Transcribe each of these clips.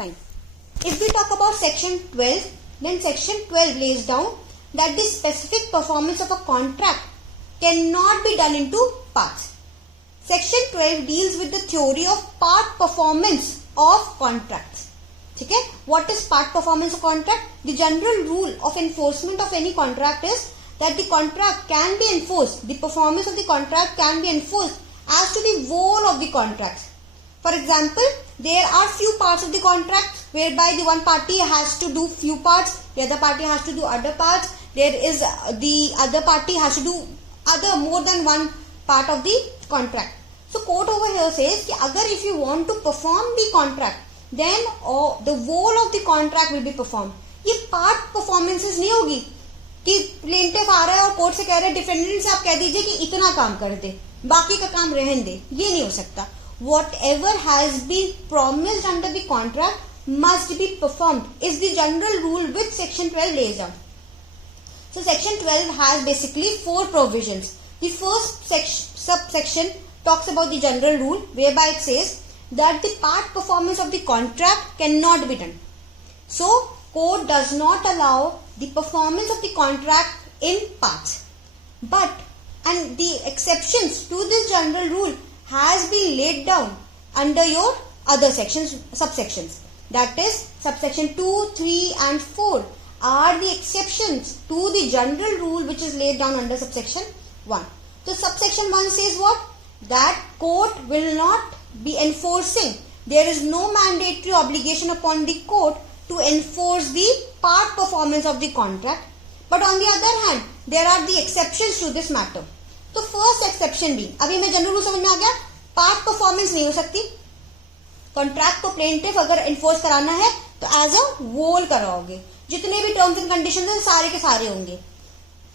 Fine. If we talk about section 12, then section 12 lays down that the specific performance of a contract cannot be done into parts. Section 12 deals with the theory of part performance of contracts. ठीक है, what is part performance of contract? The general rule of enforcement of any contract is that the contract can be enforced, the performance of the contract can be enforced as to the whole of the contract. For example, there are few parts of the contract whereby the one party has to do few parts, the other party has to do other parts, there is the other party has to do other more than one part of the contract. So court over here says कि अगर if you want to perform the contract, then the whole of the contract will be performed. ये part performances नहीं होगी कि plaintiff आ रहा है और court से कह रहे हैं डिफेंडेंट से आप कह दीजिए कि इतना काम कर दे, बाकी का काम रहने दे, ये नहीं हो सकता. Whatever has been promised under the contract must be performed is the general rule which section 12 lays down. So section 12 has basically 4 provisions. The first subsection talks about the general rule whereby it says that the part performance of the contract cannot be done. So court does not allow the performance of the contract in parts. But and the exceptions to this general rule has been laid down under your other sections, subsections. That is subsection 2, 3 and 4 are the exceptions to the general rule which is laid down under subsection 1. So subsection 1 says what? That court will not be enforcing. There is no mandatory obligation upon the court to enforce the part performance of the contract. But on the other hand, there are the exceptions to this matter. तो first exception भी, अभी मैं general rule समझ में आ गया, part performance नहीं हो सकती. कॉन्ट्रैक्ट को प्लेंटिफ अगर एनफोर्स कराना है तो एज अ होल कराओगे, जितने भी टर्म्स एंड कंडीशंस हैं सारे के सारे होंगे.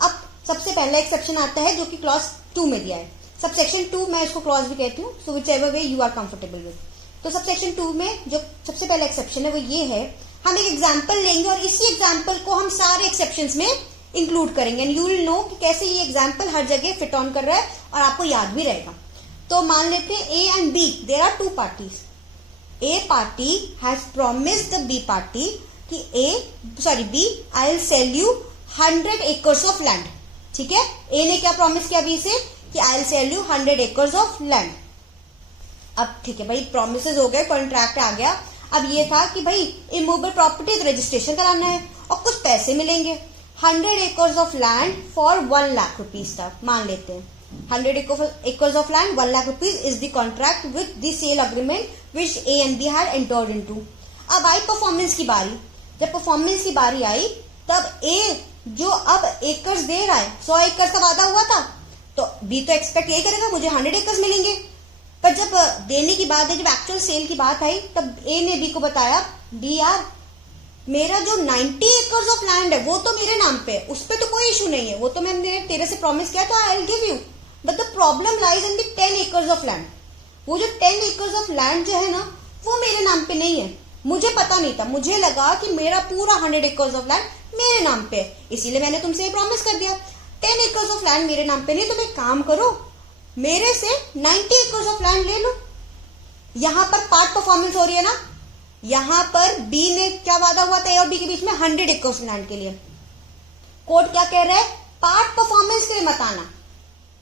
अब सबसे पहला एक्सेप्शन आता है जो कि क्लॉज 2 में दिया है. सबसेक्शन 2 मैं इसको क्लॉज भी कहती हूँ, so whichever way you are comfortable with. तो सबसेक्शन 2 में जो सबसे पहला एक्सेप्शन है वो ये है, हम एक एग्जाम्पल लेंगे और इसी एग्जाम्पल को हम सारे एक्सेप्शंस में इंक्लूड करेंगे एंड यू विल नो कि कैसे ये एग्जाम्पल हर जगह फिट ऑन कर रहा है और आपको याद भी रहेगा. तो मान लेते हैं A and B, there are 2 parties. A party has promised the B party कि B I will sell you 100 acres of land. ठीक है, ए ने क्या प्रॉमिस किया बी से कि I will sell you 100 acres of land. अब ठीक है भाई, प्रोमिसेस हो गए, कॉन्ट्रैक्ट आ गया. अब ये था कि भाई इमूवेबल प्रॉपर्टी रजिस्ट्रेशन कराना है और कुछ पैसे मिलेंगे. 100 acres of land for 1 lakh rupees था, मान लेते हैं. 100 acres of land, 1 lakh rupees is the contract with the sale agreement which A and B had entered into. अब आई परफॉर्मेंस की बारी. जब परफॉर्मेंस की बारी आई तब A जो अब एकर्स दे रहा है, 100 एकर्स का वादा हुआ था, तो B तो एक्सपेक्ट यही करेगा मुझे 100 एकर्स मिलेंगे. पर जब देने की बात है, जब एक्चुअल सेल की बात आई, तब A ने B को बताया, B यार मेरा जो 90 एकर्स ऑफ लैंड है वो तो मेरे नाम पे है, उस पे तो कोई इशू नहीं है, वो तो मैंने तेरे से प्रॉमिस किया था, I will give you. But the problem lies in the 10 acres of land. वो जो 10 एकर्स ऑफ लैंड जो है ना, वो मेरे नाम पे नहीं है. मुझे पता नहीं था, मुझे लगा कि मेरा पूरा 100 एकर्स ऑफ लैंड मेरे नाम पे है, इसीलिए मैंने तुमसे ये प्रॉमिस कर दिया. 10 एकर्स ऑफ लैंड मेरे नाम पे नहीं, तो एक काम करो, मेरे से 90 एकर्स ऑफ लैंड ले लो. यहां पर पार्ट परफॉर्मेंस हो रही है ना. यहां पर बी ने क्या वादा हुआ था ए और बी के बीच में 100 एकर्स लैंड के लिए. कोर्ट क्या कह रहा है, पार्ट परफॉर्मेंस के लिए मत आना.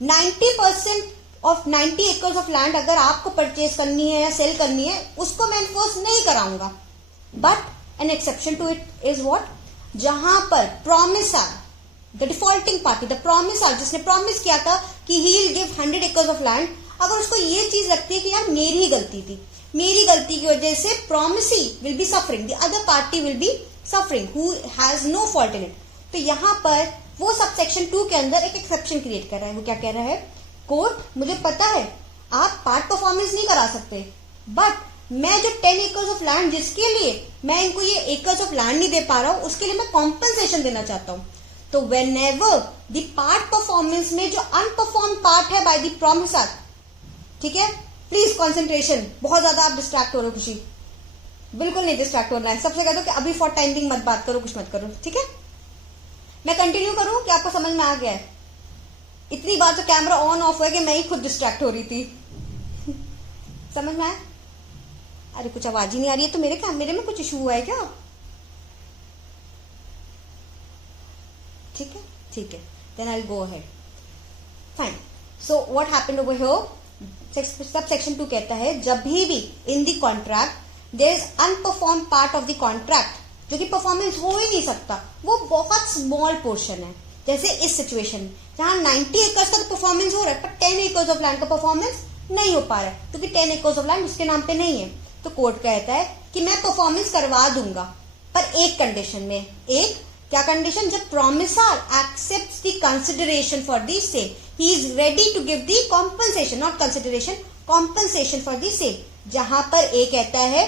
90% ऑफ 90 एकर्स ऑफ लैंड अगर आपको परचेज करनी है या सेल करनी है, उसको मैं एनफोर्स नहीं कराऊंगा. But an exception to it is what, जहां पर promisor, the defaulting party, the promisor जिसने प्रॉमिस किया था कि he will give 100 acres of land, अगर उसको ये चीज लगती है कि यार मेरी ही गलती थी, मेरी गलती की वजह से promisee will be suffering, the other party will be suffering who has no fault in it, तो यहां पर वो सबसेक्शन 2 के अंदर एक एक्सेप्शन क्रिएट कर रहा है. वो क्या कह रहा है, कोर्ट मुझे पता है आप पार्ट परफॉर्मेंस नहीं करा सकते, बट मैं जो 10 एकर्स ऑफ लैंड जिसके लिए मैं इनको ये एकर्स ऑफ लैंड नहीं दे पा रहा हूं, उसके लिए मैं कॉम्पनसेशन देना चाहता हूं. तो when ever the part performance में जो अनपरफॉर्म पार्ट है बाय द प्रॉमिसर, ठीक है, प्लीज कॉन्सेंट्रेशन, बहुत ज्यादा आप डिस्ट्रैक्ट हो रहे हो. खुशी बिल्कुल नहीं डिस्ट्रैक्ट होना है. सबसे कह दो कि अभी फॉर टाइमिंग मत बात करो, कुछ मत करो. ठीक है, मैं कंटिन्यू करूं कि आपको समझ में आ गया है? इतनी बार तो कैमरा ऑन ऑफ हुआ कि मैं ही खुद डिस्ट्रैक्ट हो रही थी. समझ में आया? अरे कुछ आवाज ही नहीं आ रही है, तो मेरे में कुछ इशू हुआ है क्या? ठीक है, then I will go ahead. Fine. So what happened over here, subsection 2 कहता है जब भी in the contract there is unperform part of the contract, जो कि परफॉर्मेंस हो ही नहीं सकता, वो बहुत स्मॉल पोर्शन है. जैसे इस सिचुएशन में जहां 90 एकर्स का परफॉर्मेंस हो रहा है, पर 10 एकर्स ऑफ लैंड का परफॉर्मेंस नहीं हो पा रहा है, क्योंकि 10 एकर्स ऑफ लैंड उसके नाम पे नहीं है. तो कोर्ट कहता है कि मैं परफॉर्मेंस करवा दूंगा, पर एक कंडीशन में. एक क्या कंडीशन? जब promisor accepts the consideration for the same, he is ready to give the compensation, not consideration, compensation for the same. जहां पर ए कहता है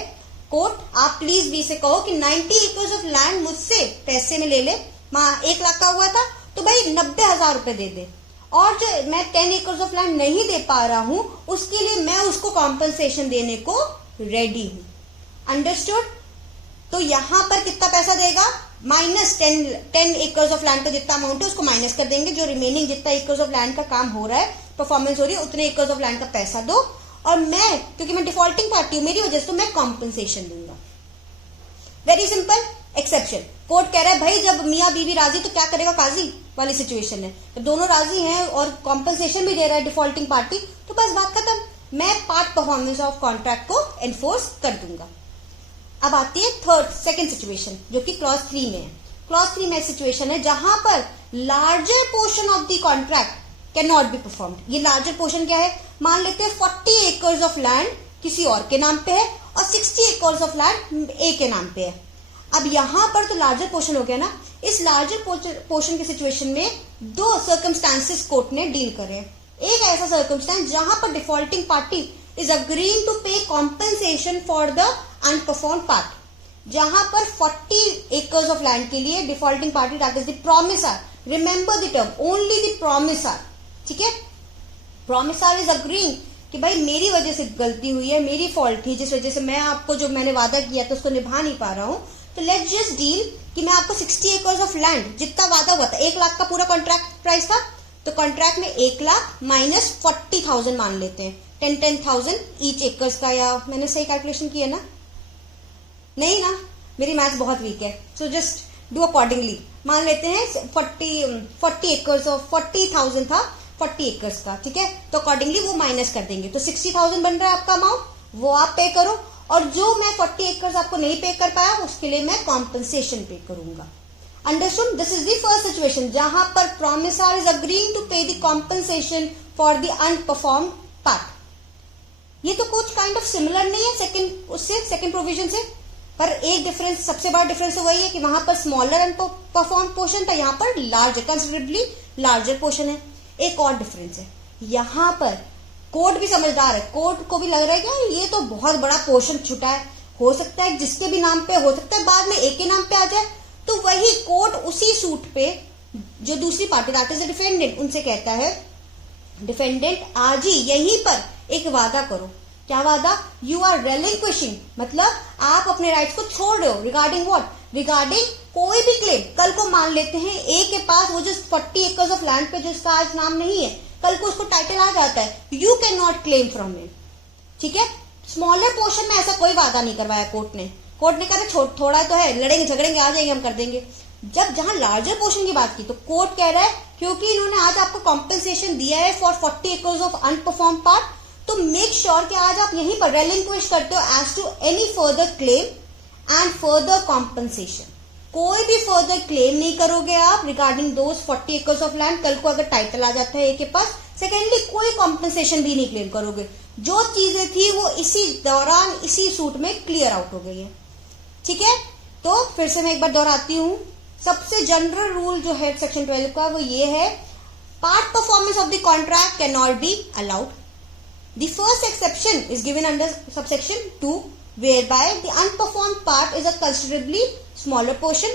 कोर्ट आप प्लीज बी से कहो कि 90 एकर्स ऑफ लैंड मुझसे पैसे में ले ले, 1 लाख का हुआ था तो भाई 90,000 रुपए दे दे, और जो मैं 10 एकर्स ऑफ लैंड नहीं दे पा रहा हूं उसके लिए मैं उसको कॉम्पनसेशन देने को रेडी हूं. अंडरस्टूड? तो यहां पर कितना पैसा देगा? माइनस 10 एकर्स ऑफ लैंड का जितना अमाउंट है उसको माइनस कर देंगे, जो रिमेनिंग जितना एकर्स ऑफ लैंड का काम हो रहा है, परफॉर्मेंस हो रही है, उतने एकर्स ऑफ लैंड का पैसा दो, और मैं क्योंकि मैं डिफॉल्टिंग पार्टी हूं मेरी वजह से मैं कॉम्पनसेशन दूंगा. Very simple. एक्सेप्शन, कोर्ट कह रहा है भाई जब मियां बीवी राजी तो क्या करेगा काजी वाली सिचुएशन है. जब दोनों राजी हैं और कॉम्पनसेशन भी दे रहा है डिफॉल्टिंग पार्टी, तो बस बात खत्म, मैं पार्ट परफॉर्मेंस ऑफ कॉन्ट्रैक्ट को एनफोर्स कर दूंगा. अब आती है सेकंड सिचुएशन जो कि क्लॉज 3 में है. क्लॉज 3 में सिचुएशन है जहां पर larger portion of the contract can not be performed. ये लार्जर पोर्शन क्या है? मान लेते हैं 40 एकर्स ऑफ लैंड किसी और के नाम पे है और 60 एकर्स ऑफ लैंड ए के नाम पे है. अब यहां पर तो लार्जर पोर्शन हो गया ना. इस लार्जर पोर्शन के सिचुएशन में 2 सर्कमस्टांसेस कोर्ट ने डील करे. एक ऐसा सर्कमस्टांस जहां पर defaulting party is agreeing to pay compensation for the unperform part, जहां पर 40 एकर्स ऑफ लैंड के लिए defaulting party that is the promisor, remember the term, only the promisor. ठीक है, प्रोमिसर इज अग्रीइंग कि भाई मेरी वजह से गलती हुई है, मेरी फॉल्ट थी, जिस वजह से मैं आपको जो मैंने वादा किया था उसको निभा नहीं पा रहा हूं, तो लेट्स जस्ट डील कि मैं आपको 60 एकर्स ऑफ लैंड जितना वादा हुआ था, 1 लाख का पूरा कॉन्ट्रैक्ट प्राइस था, तो कॉन्ट्रैक्ट में 1 लाख माइनस 40,000 मान लेते हैं, 10,000 ईच एकर्स का. या मैंने सही कैलकुलेशन किया ना? नहीं ना, मेरी मैथ्स बहुत वीक है, सो जस्ट डू अकॉर्डिंगली. मान लेते हैं 40 एकर्स ऑफ 40,000 था 40 एकर्स का. ठीक है, तो अकॉर्डिंगली वो माइनस कर देंगे, तो 60,000 बन रहा है आपका अमाउंट, वो आप पे करो, और जो मैं 40 एकर्स आपको नहीं पे कर पाया उसके लिए मैं कॉम्पनसेशन पे करूंगा. Understood? This is the first situation जहां पर promisor is agreeing to pay the compensation for the unperform part. ये तो कुछ काइंड ऑफ सिमिलर नहीं है सेकंड प्रोविजन से, पर एक डिफरेंस, सबसे बड़ा डिफरेंस तो वही है कि वहां पर स्मॉलर अनपरफॉर्म पोर्शन था, यहां पर लार्जर, कंसिडरेबली लार्जर पोर्शन है. एक और डिफरेंस है, यहां पर कोर्ट भी समझदार है, कोर्ट को भी लग रहा है कि ये तो बहुत बड़ा पोर्शन छुटा है, हो सकता है जिसके भी नाम पे, हो सकता है बाद में एक के नाम पे आ जाए, तो वही कोर्ट उसी सूट पे जो दूसरी party that is the defendant, उनसे कहता है डिफेंडेंट आज ही यहीं पर एक वादा करो. क्या वादा? यू आर रेलिंक्विशिंग, मतलब आप अपने राइट्स को छोड़ रहे हो. Regarding what? रिगार्डिंग कोई भी क्लेम. कल को मान लेते हैं ए के पास वो जो 40 एकर्स ऑफ लैंड पे जिसका आज नाम नहीं है, कल को उसको टाइटल आ जाता है, you can not claim from it. ठीक है, स्मॉलर पोर्शन में ऐसा कोई वादा नहीं करवाया कोर्ट ने. कोर्ट ने कहा थोड़ा तो है, लड़ेंगे झगड़ेंगे आ जाएंगे, हम कर देंगे. जब जहां लार्जर पोर्शन की बात की तो कोर्ट कह रहा है क्योंकि इन्होंने आज आपको कॉम्पनसेशन दिया है for 40 acres of unperform part, तो मेक श्योर कि आज आप यहीं पर रेलिंक्विश करते हो as to any further claim and further compensation. कोई भी फर्दर क्लेम नहीं करोगे आप regarding those 40 acres of land. कल को अगर टाइटल आ जाता है ए के पास, सेकेंडली कोई कॉम्पनसेशन भी नहीं क्लेम करोगे. जो चीजें थी वो इसी दौरान इसी सूट में क्लियर आउट हो गई है. ठीक है, तो फिर से मैं एक बार दोहराती हूं. सबसे जनरल रूल जो है सेक्शन 12 का वो ये है, part performance of the contract can not be allowed. The first exception is given under subsection 2 whereby the unperformed part is a considerably smaller portion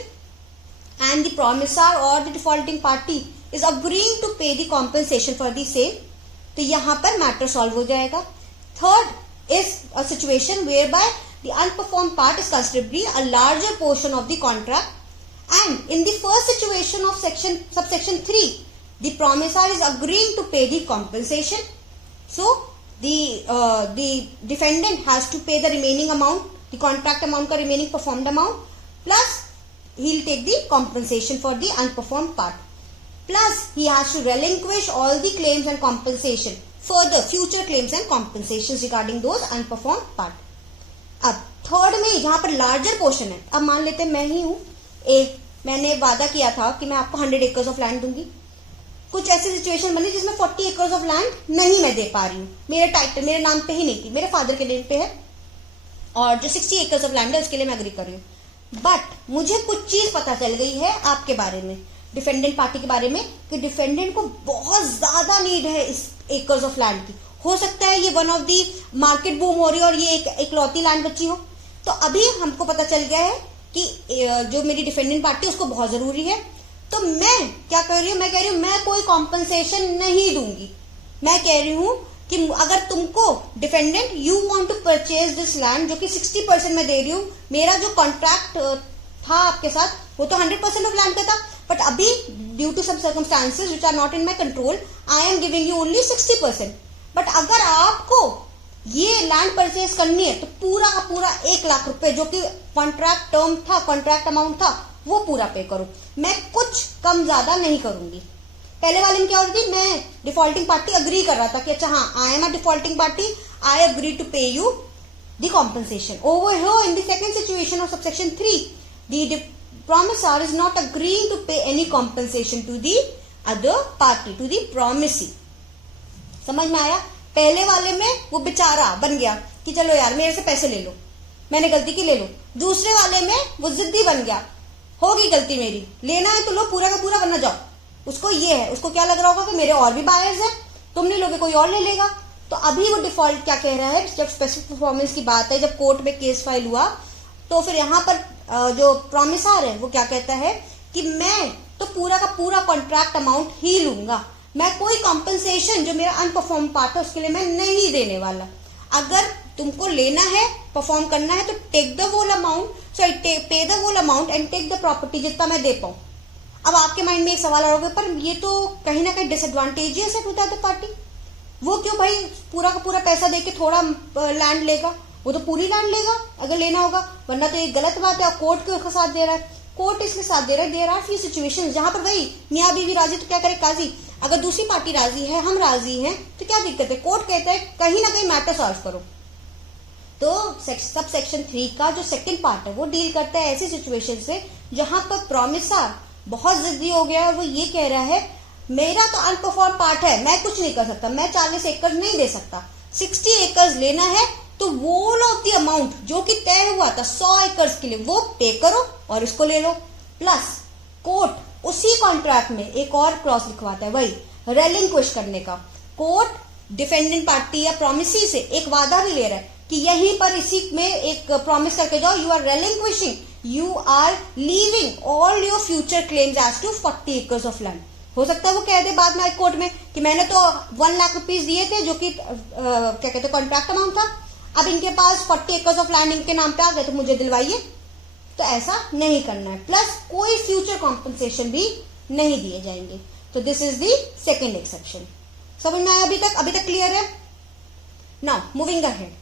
and the promisor or the defaulting party is agreeing to pay the compensation for the same. तो यहां पर matter solve हो जाएगा. Third is a situation whereby the unperformed part is considerably a larger portion of the contract, and in the first situation of subsection 3 the promisor is agreeing to pay the compensation. So the defendant has to pay the remaining amount, the contract amount का remaining performed amount, plus he'll take the compensation for the unperformed part, plus he has to relinquish all the claims and compensation, further future claims and compensations regarding those unperformed part. अब third में जहां पर larger portion है, अब मान लेते हैं मैं ही हूं एक, मैंने वादा किया था कि मैं आपको 100 एकर्स ऑफ लैंड दूंगी, कुछ ऐसी सिचुएशन बनी जिसमें 40 एकर्स ऑफ लैंड नहीं मैं दे पा रही हूँ, मेरे टाइटल मेरे नाम पे ही नहीं थी, मेरे फादर के नेम पे है, और जो 60 एकर्स ऑफ लैंड है उसके लिए मैं अग्री कर रही हूँ। बट मुझे कुछ चीज पता चल गई है आपके बारे में, डिफेंडेंट पार्टी के बारे में, कि डिफेंडेंट को बहुत ज्यादा नीड है इस एकर्स ऑफ लैंड की। हो सकता है ये one of the market boom हो रही है और ये एक लौती लैंड बची हो। तो अभी हमको पता चल गया है कि जो मेरी डिफेंडेंट पार्टी उसको बहुत जरूरी है, तो मैं क्या कर रही हूँ, मैं कह रही हूँ मैं कोई कॉम्पनसेशन नहीं दूंगी। मैं कह रही हूँ कि अगर तुमको defendant you want to purchase this land, जो कि 60% मैं दे रही हूँ, मेरा जो कॉन्ट्रैक्ट था आपके साथ वो तो 100% ऑफ लैंड का था, बट अभी due to some circumstances which are not in my control I am giving you only 60%। But अगर आपको ये लैंड परचेज करनी है तो पूरा का पूरा 1 लाख रुपए जो कि कॉन्ट्रैक्ट टर्म था, कॉन्ट्रैक्ट अमाउंट था, वो पूरा पे करो, मैं कुछ कम ज्यादा नहीं करूंगी। पहले वाले में क्या हो रही थी, मैं डिफॉल्टिंग पार्टी अग्री कर रहा था कि अच्छा हाँ I am a defaulting party, I agree to pay you the compensation. Over here in the second situation of subsection 3 the promisor is not agreeing to pay any compensation to the other party, to the promisee। समझ में आया? पहले वाले में वो बेचारा बन गया कि चलो यार मेरे से पैसे ले लो, मैंने गलती की ले लो। दूसरे वाले में वो जिद्दी बन गया, होगी गलती मेरी, लेना है तो लो पूरा का पूरा, वरना जाओ। उसको ये है, उसको क्या लग रहा होगा कि मेरे और भी बायर्स हैं, तुम नहीं लोगे कोई और ले लेगा। तो अभी वो डिफॉल्ट क्या कह रहा है, जब स्पेसिफिक परफॉर्मेंस की बात है, जब कोर्ट में केस फाइल हुआ, तो फिर यहाँ पर जो प्रॉमिसर है वो क्या कहता है कि मैं तो पूरा का पूरा कॉन्ट्रैक्ट अमाउंट ही लूंगा, मैं कोई कॉम्पनसेशन जो मेरा अनपरफॉर्म पार्ट है उसके लिए मैं नहीं देने वाला। अगर तुमको लेना है, परफॉर्म करना है, तो take the whole amount, sorry pay the whole amount and take the property, जितना मैं दे पाऊं। अब आपके माइंड में एक सवाल आ रहा होगा, पर ये तो कहीं ना कहीं डिसएडवांटेजियस है टू द अदर पार्टी, वो क्यों भाई पूरा का पूरा पैसा दे के थोड़ा लैंड लेगा, वो तो पूरी लैंड लेगा अगर लेना होगा, वरना तो ये गलत बात है। और कोर्ट के साथ दे रहा है, कोर्ट इसके साथ दे रहा है। देयर आर फ्यू सिचुएशंस जहां पर भाई मियां बीवी राजी तो क्या करे काजी, अगर दूसरी पार्टी राजी है, हम राजी हैं, तो क्या दिक्कत है, कोर्ट कहता है कहीं ना कहीं मैटर सॉल्व करो। तो सब सेक्शन 3 का जो सेकंड पार्ट है वो डील करता है ऐसी सिचुएशन से जहां पर प्रॉमिसर बहुत जिद्दी हो गया है, वो ये कह रहा है मेरा तो अनपरफॉर्म पार्ट है, मैं कुछ नहीं कर सकता, मैं 40 एकड़ नहीं दे सकता, 60 एकड़ लेना है, तो वोल ऑफ द अमाउंट जो कि तय हुआ था 100 एकर्स के लिए वो पे करो और इसको ले लो। प्लस कोर्ट उसी कॉन्ट्रैक्ट में एक और क्लॉज लिखवाता है, वही रेलिंक्विश करने का। कोर्ट डिफेंडेंट पार्टी या प्रॉमिसी से एक वादा भी ले रहा है कि यहीं पर इसी में एक प्रॉमिस करके जाओ, you are relinquishing, you are leaving all your future claims as to 40 acres of land. हो सकता है वो कह दे बाद में कोर्ट में कि मैंने तो 1 लाख रुपीज दिए थे जो कि क्या कहते कॉन्ट्रैक्ट अमाउंट था, अब इनके पास 40 एकर्स ऑफ लैंड इनके नाम पे आ गए तो मुझे दिलवाइए। तो ऐसा नहीं करना है। प्लस कोई फ्यूचर कॉम्पनसेशन भी नहीं दिए जाएंगे। तो this is the second exception. समझ में आया? अभी तक क्लियर है? नाउ मूविंग अहेड,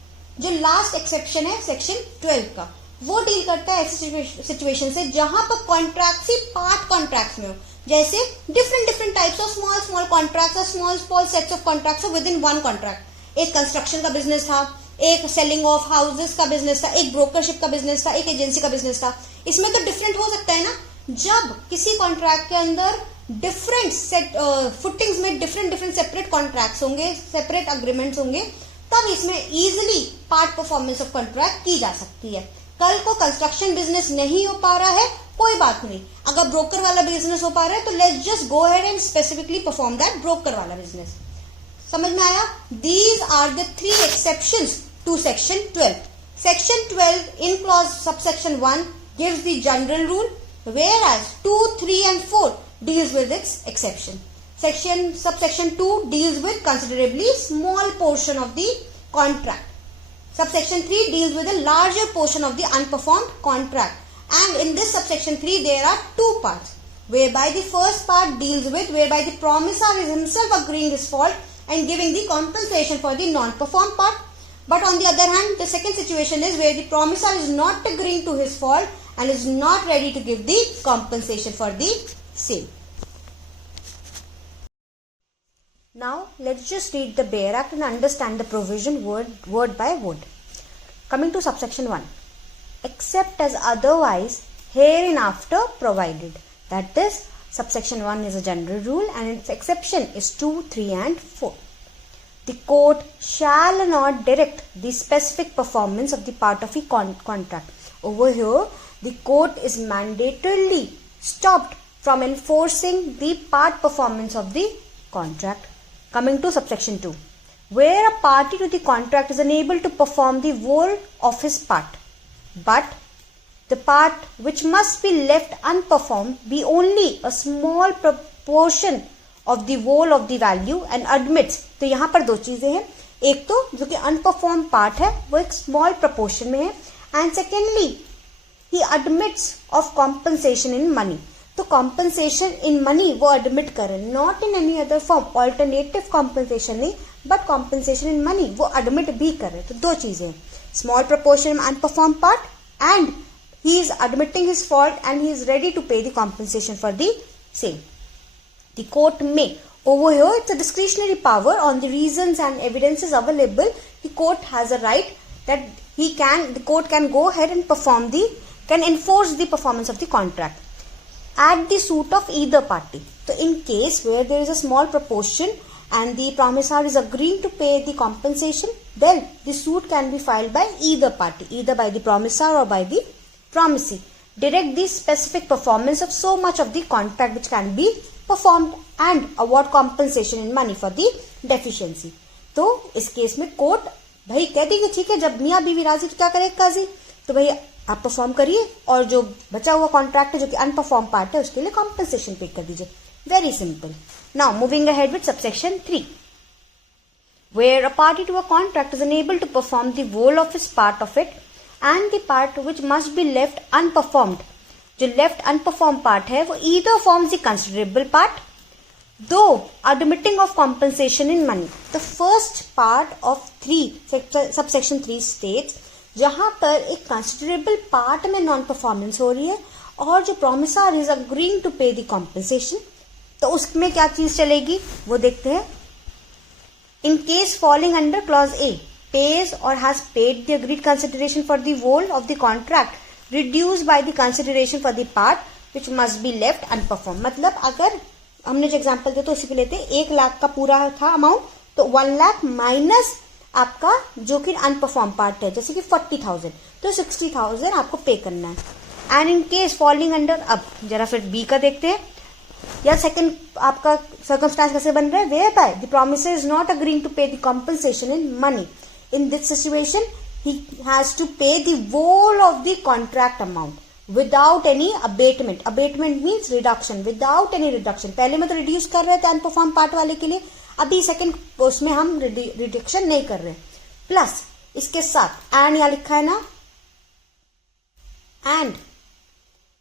जो लास्ट एक्सेप्शन है सेक्शन 12 का, वो डील करता है ऐसी सिचुएशन से जहां पर कॉन्ट्रैक्ट पार्ट कॉन्ट्रैक्ट्स में हो, जैसे different types of small contracts और small sets of contracts within one contract. एक कंस्ट्रक्शन का बिजनेस था, एक सेलिंग ऑफ हाउसेस का बिजनेस था, एक ब्रोकरशिप का बिजनेस था, एक एजेंसी का बिजनेस था। इसमें तो डिफरेंट हो सकता है ना। जब किसी कॉन्ट्रैक्ट के अंदर डिफरेंट सेट फुटिंग्स में डिफरेंट सेपरेट कॉन्ट्रैक्ट्स होंगे, सेपरेट अग्रीमेंट्स होंगे, तब इसमें easily part performance of contract की जा सकती है। कल को कंस्ट्रक्शन बिजनेस नहीं हो पा रहा है, कोई बात नहीं, अगर ब्रोकर वाला बिजनेस हो पा रहा है तो let's just go ahead and specifically perform that broker वाला बिजनेस। समझ में आया? These are the 3 exceptions to section 12. Section 12 in clause subsection 1 gives the general rule, whereas 2, 3 and 4 deals with its exception. Subsection 2 deals with considerably small portion of the contract. Subsection 3 deals with a larger portion of the unperformed contract. And in this subsection 3 there are 2 parts, whereby the first part deals with whereby the promisor is himself agreeing his fault and giving the compensation for the non-performed part. But on the other hand, the second situation is where the promisor is not agreeing to his fault and is not ready to give the compensation for the same. Now, let's just read the Bare Act and understand the provision word by word. Coming to subsection 1. Except as otherwise hereinafter provided. That is, subsection 1 is a general rule and its exception is 2, 3 and 4. The court shall not direct the specific performance of the part of a contract. Over here, the court is mandatorily stopped from enforcing the part performance of the contract. Coming to subsection 2. Where a party to the contract is unable to perform the whole of his part, but the part which must be left unperformed be only a small proportion of the whole of the value and admits. तो यहाँ पर दो चीजें हैं, एक तो जो कि अनपरफॉर्म पार्ट है वो एक स्मॉल प्रपोर्शन में है, and secondly he admits of compensation in money. तो कॉम्पनसेशन इन मनी वो एडमिट करे, not in any other form, alternative compensation नहीं, बट कॉम्पनसेशन इन मनी वो एडमिट भी करे. तो दो चीजें, small proportion unperform part and he is admitting his fault and he is ready to pay the compensation for the same. The court may, over here it's a discretionary power on the reasons and evidences available. The court has a right that the court can go ahead and can enforce the performance of the contract at the suit of either party. So in case where there is a small proportion and the promisor is agreeing to pay the compensation, then the suit can be filed by either party, either by the promisor or by the promisee. Direct the specific performance of so much of the contract which can be performed and award compensation in money for the deficiency. तो इस case में court भाई कह देगी ठीक है, जब मियाँ बीवी राजी तो क्या करेगा काजी, तो भाई आप परफॉर्म करिए और जो बचा हुआ कॉन्ट्रैक्ट है जो कि अनपरफॉर्म पार्ट है उसके लिए कॉम्पनसेशन पे कर दीजिए. Very simple. Now moving ahead with subsection 3. Where a party to a contract is unable to perform the whole of his part of it and the part which must be left unperformed, जो left unperformed part है वो either forms the considerable part, though admitting of compensation in money. The first part of 3 subsection 3 states जहां पर एक considerable part में non performance हो रही है और जो promisor is agreeing to pay the compensation, तो उसमें क्या चीज चलेगी वो देखते हैं. In case falling under clause A, pays or has paid the agreed consideration for the whole of the contract reduced by the consideration for the part which must be left unperformed. मतलब अगर हमने जो example दिया तो उसी पे लेते हैं, 1 लाख का पूरा था अमाउंट, तो 1 लाख माइनस आपका जो कि अनपरफॉर्म पार्ट है जैसे कि 40,000, तो 60,000 आपको पे करना है. And in case falling under, अब जरा फिर बी का देखते हैं, या सेकंड आपका सर्कमस्टांस कैसे बन रहा है, whereby the promisor is not agreeing to pay the compensation in money. In this situation, he has to pay the whole of the contract amount without any abatement. Abatement means reduction. Without any reduction. पहले में तो reduce कर रहे थे अनपरफॉर्म part वाले के लिए, अभी सेकंड उसमें हम रिडक्शन नहीं कर रहे. प्लस इसके साथ एंड यहाँ लिखा है ना, and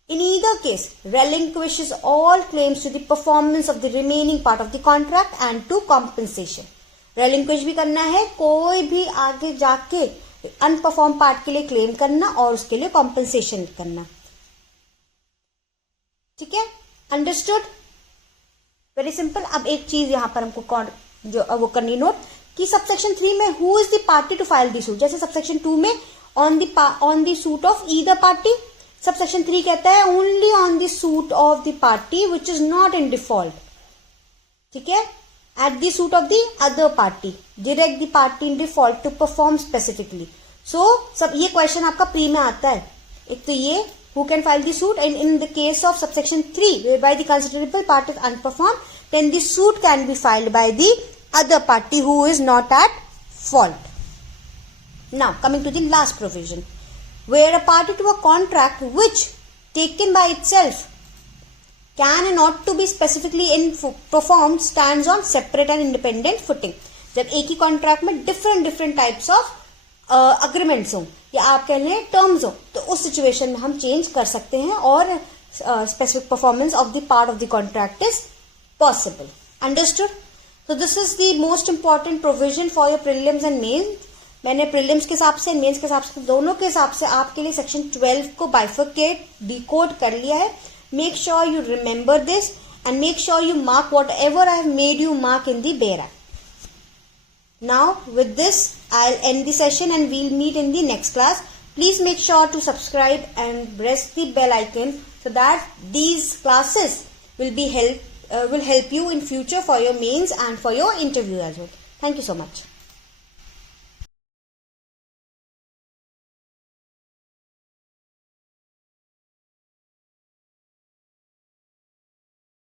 in either case relinquishes all claims to the performance of the remaining part of the contract and to compensation. Relinquish भी करना है, कोई भी आगे जाके अनपरफॉर्म पार्ट के लिए क्लेम करना और उसके लिए कॉम्पनसेशन करना. ठीक है, अंडरस्टूड, वेरी सिंपल. अब एक चीज यहां पर हमको जो वो करनी नोट कि सबसेक्शन 3 में who is the party to file the suit, जैसे सबसेक्शन 2 में on the suit of either party, subsection 3 कहता है only on the suit of the party which is not in default. ठीक है, at the suit of the other party, direct the party in default to perform specifically. So सब ये question आपका pre में आता है. एक तो ये who can file the suit, and in the case of subsection 3 whereby the considerable part is unperformed, then the suit can be filed by the other party who is not at fault. Now coming to the last provision, where a party to a contract which taken by itself can and ought to be specifically performed stands on separate and independent footing. जब एक ही contract में different types of agreements हो या आप कह लें terms हो, तो उस सिचुएशन में हम चेंज कर सकते हैं और specific performance of the part of the contract is possible. Understood. So this is the most important provision for your prelims and mains. मैंने प्रीलिम्स के हिसाब से मेंस के हिसाब से दोनों के हिसाब से आपके लिए सेक्शन 12 को बाइफरकेट डिकोड कर लिया है. Make sure you remember this and make sure you mark whatever I have made you mark in the BEAR Act. Now with this I'll end the session and we'll meet in the next class. Please make sure to subscribe and press the bell icon so that these classes will help you in future for your mains and for your interview as well. Thank you so much.